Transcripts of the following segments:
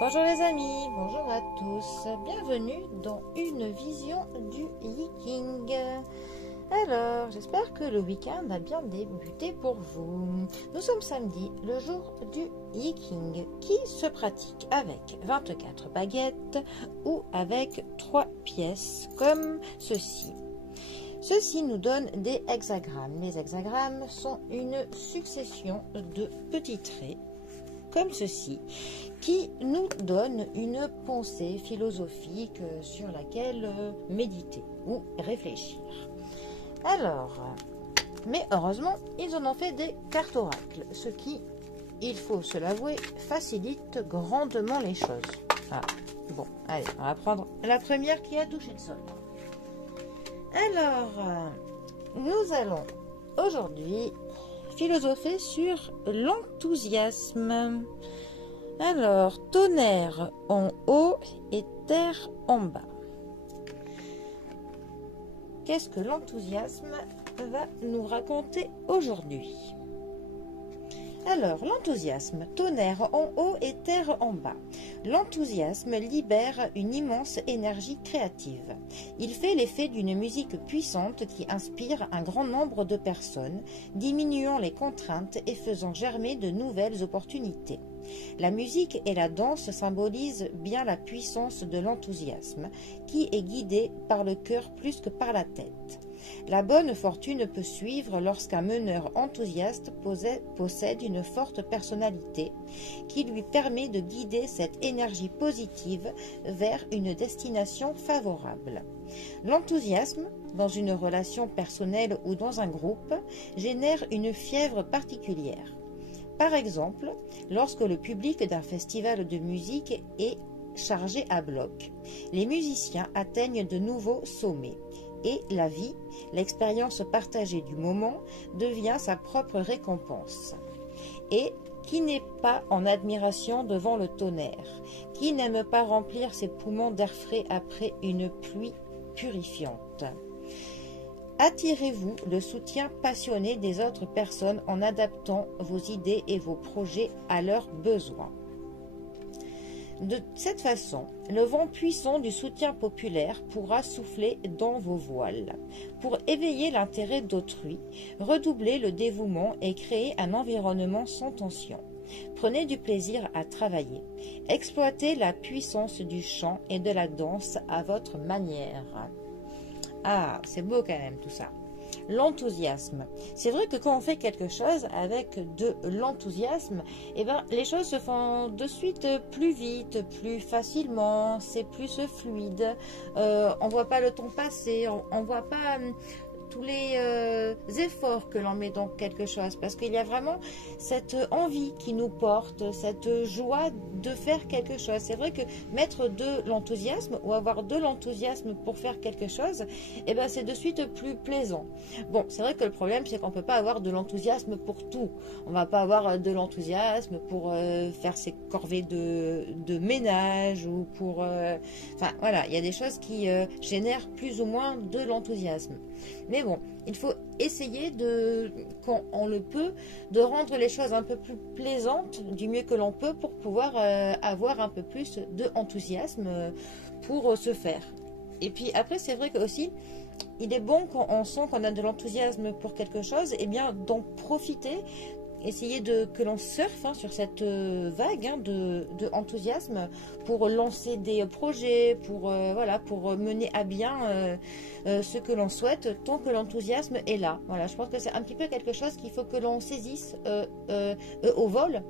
Bonjour les amis, bonjour à tous, bienvenue dans une vision du Yiking. Alors, j'espère que le week-end a bien débuté pour vous. Nous sommes samedi, le jour du Yiking, qui se pratique avec 24 baguettes ou avec 3 pièces comme ceci. Ceci nous donne des hexagrammes. Les hexagrammes sont une succession de petits traits comme ceci, qui nous donne une pensée philosophique sur laquelle méditer ou réfléchir. Alors, mais heureusement, ils en ont fait des cartes oracles, ce qui, il faut se l'avouer, facilite grandement les choses. Ah, bon, allez, on va prendre la première qui a touché le sol. Alors, nous allons aujourd'hui philosopher sur l'enthousiasme. Alors, tonnerre en haut et terre en bas. Qu'est-ce que l'enthousiasme va nous raconter aujourd'hui? Alors, l'enthousiasme, tonnerre en haut et terre en bas. L'enthousiasme libère une immense énergie créative. Il fait l'effet d'une musique puissante qui inspire un grand nombre de personnes, diminuant les contraintes et faisant germer de nouvelles opportunités. La musique et la danse symbolisent bien la puissance de l'enthousiasme, qui est guidé par le cœur plus que par la tête. La bonne fortune peut suivre lorsqu'un meneur enthousiaste possède une forte personnalité qui lui permet de guider cette énergie positive vers une destination favorable. L'enthousiasme, dans une relation personnelle ou dans un groupe, génère une fièvre particulière. Par exemple, lorsque le public d'un festival de musique est chargé à bloc, les musiciens atteignent de nouveaux sommets. Et la vie, l'expérience partagée du moment, devient sa propre récompense. Et qui n'est pas en admiration devant le tonnerre? Qui n'aime pas remplir ses poumons d'air frais après une pluie purifiante? Attirez-vous le soutien passionné des autres personnes en adaptant vos idées et vos projets à leurs besoins. De cette façon, le vent puissant du soutien populaire pourra souffler dans vos voiles. Pour éveiller l'intérêt d'autrui, redoubler le dévouement et créer un environnement sans tension. Prenez du plaisir à travailler. Exploitez la puissance du chant et de la danse à votre manière. Ah, c'est beau quand même tout ça. L'enthousiasme. C'est vrai que quand on fait quelque chose avec de l'enthousiasme, eh ben, les choses se font de suite plus vite, plus facilement, c'est plus fluide. On voit pas le temps passer, on voit pas tous les efforts que l'on met dans quelque chose, parce qu'il y a vraiment cette envie qui nous porte, cette joie de faire quelque chose. C'est vrai que mettre de l'enthousiasme ou avoir de l'enthousiasme pour faire quelque chose, eh ben, c'est de suite plus plaisant. Bon, c'est vrai que le problème, c'est qu'on peut pas avoir de l'enthousiasme pour tout. On va pas avoir de l'enthousiasme pour faire ses corvées de ménage ou pour... Enfin, voilà, il y a des choses qui génèrent plus ou moins de l'enthousiasme. Mais bon, il faut essayer de, quand on le peut, de rendre les choses un peu plus plaisantes du mieux que l'on peut pour pouvoir avoir un peu plus d'enthousiasme pour se faire. Et puis après, c'est vrai que aussi, il est bon quand on sent qu'on a de l'enthousiasme pour quelque chose, et bien d'en profiter. Essayer que l'on surfe sur cette vague de enthousiasme pour lancer des projets, pour, voilà, pour mener à bien ce que l'on souhaite tant que l'enthousiasme est là. Voilà, je pense que c'est un petit peu quelque chose qu'il faut que l'on saisisse au vol,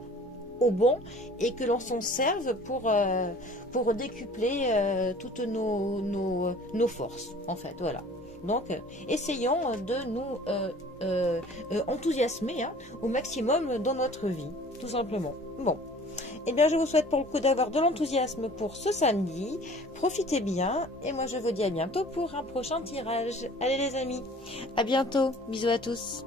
au bon, et que l'on s'en serve pour décupler toutes nos forces, en fait, voilà. Donc, essayons de nous enthousiasmer au maximum dans notre vie, tout simplement. Bon, eh bien, je vous souhaite pour le coup d'avoir de l'enthousiasme pour ce samedi. Profitez bien, et moi je vous dis à bientôt pour un prochain tirage. Allez les amis, à bientôt, bisous à tous.